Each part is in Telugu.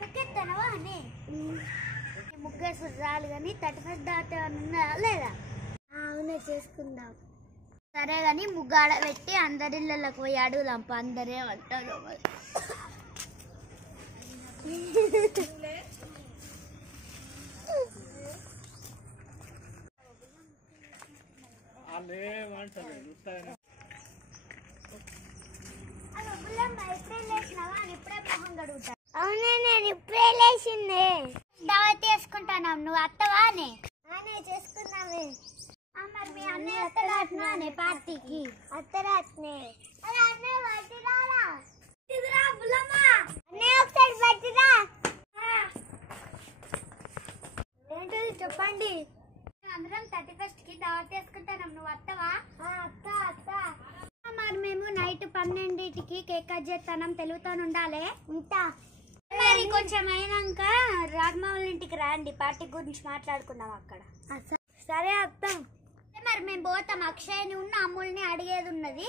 ముగ్గెత్తానవా అని ముగ్గేసుకుని రాలి కానీ 31st దాకా ఉందా లేదా? అవునే చేసుకుందాం. సరే కానీ ముగ్గాడ పెట్టి అందరిళ్ళకి పోయి అడుగుదాం. అందరే అంటారు అవునే నేను ఇప్పుడే లేచింది. దావత్ చేసుకుంటాను. నువ్వు అత్తవానే? చేసుకున్నావే. మరి మీ అన్నయ్య అత్తరాట్నే పార్టీకి? అత్తరాట్నే. ఏంటది చెప్పండి. అందరం 31st కి దావత్ చేసుకుంటాం. నువ్వు అత్తవా? అత్త అత్త. మరి మేము నైట్ 12కి కేక్ కట్ చేస్తాం. తెలుగుతో ఉండాలి. ఉంటా. మరి కొంచెం అయినాక రాగమ్మ వాళ్ళ ఇంటికి రండి. పార్టీ గురించి మాట్లాడుకుందాం అక్కడ. సరే అత్త. మరి మేము పోతాం. అక్షయ్ని ఉన్న అమ్ముల్ని అడిగేది ఉన్నది.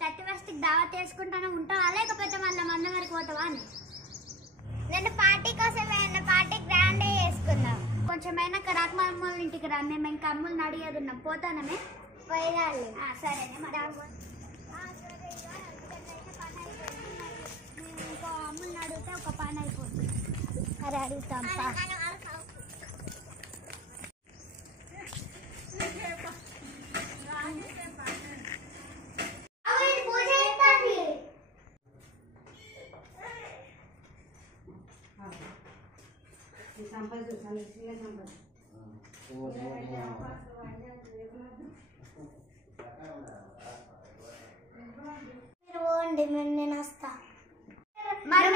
31st దావత్ చేసుకుంటాను. ఉంటావా లేకపోతే మళ్ళీ మంద వరకు పోతావా అని? నేను పార్టీ కోసం పార్టీ గ్రాండ్ చేసుకుందాం. కొంచెం అయినాక రాగమ్మ వాళ్ళ ఇంటికి రా. మేము ఇంకా అమ్ముల్ని అడిగేది ఉన్నాం. పోతానమే పోయాలి. సరేనే మరి ఇంకో అమ్ముల్ని అడిగితే ఒక పని అయిపోతుంది. సరే అడుగుతాం. నేను వస్తా. మరి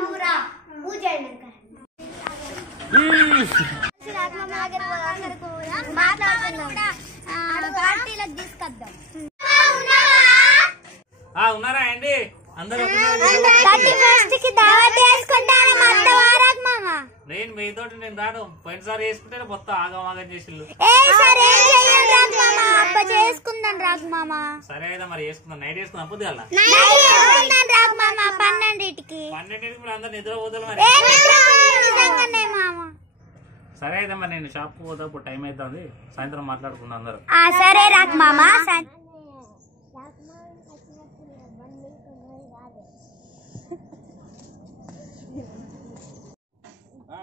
నువ్వు రా. పూజ పార్టీలకు తీసుకొద్దాం. ఉన్నారా అండి అందరూ? నేను మీతో నేను రాను. పోయినసారి వేసుకుంటే మొత్తం ఆగం ఆగం చేసిల్లు. చేసుకుందాం రాగు మామ. సరే అయితే మరి వేసుకుందాం. నైట్ వేసుకుందాం. పొద్దుగల 12కి మీరు అందరు నిద్ర పోతారు మరి. సరే అయితే మరి నేను షాప్ కు పోతా. ఇప్పుడు టైం అవుతుంది. సాయంత్రం మాట్లాడుకుందాం అందరు. సరే రాగు మామ.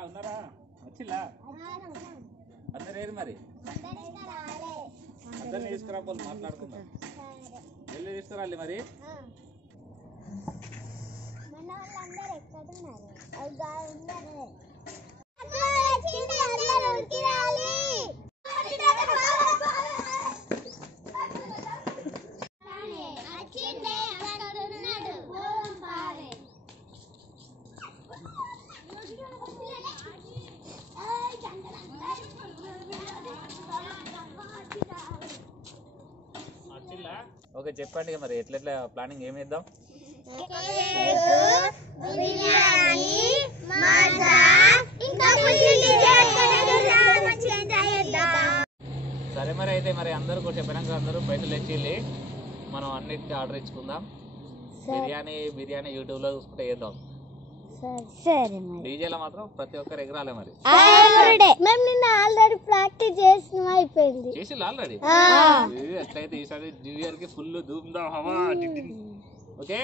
ఉన్నారా? వచ్చిల్లా అందరు? మరి అందరిని తీసుకురా. పోలు మాట్లాడుకుందాం. వెళ్ళి తీసుకురాలి మరి. ఓకే చెప్పండి మరి ఎట్లా ప్లానింగ్ ఏమి చేద్దాం? సరే మరి అయితే మరి అందరూ చెప్పినాక అందరూ పైసలు తెచ్చి మనం అన్నిటికీ ఆర్డర్ ఇచ్చుకుందాం. బిర్యానీ యూట్యూబ్ లో చూసుకుంటే చేద్దాం. డీజేలో మాత్రం ప్రతి ఒక్కరు ఎగరాలి మరి. మేము నిన్న ఆల్రెడీ ప్రాక్టీస్ చేసిన అయిపోయింది. చేసి ఆల్రెడీ ఎట్లయితే ఈసారి న్యూ ఇయర్ కి ఫుల్ ధూమ్ ధామ్ హవా. ఓకే.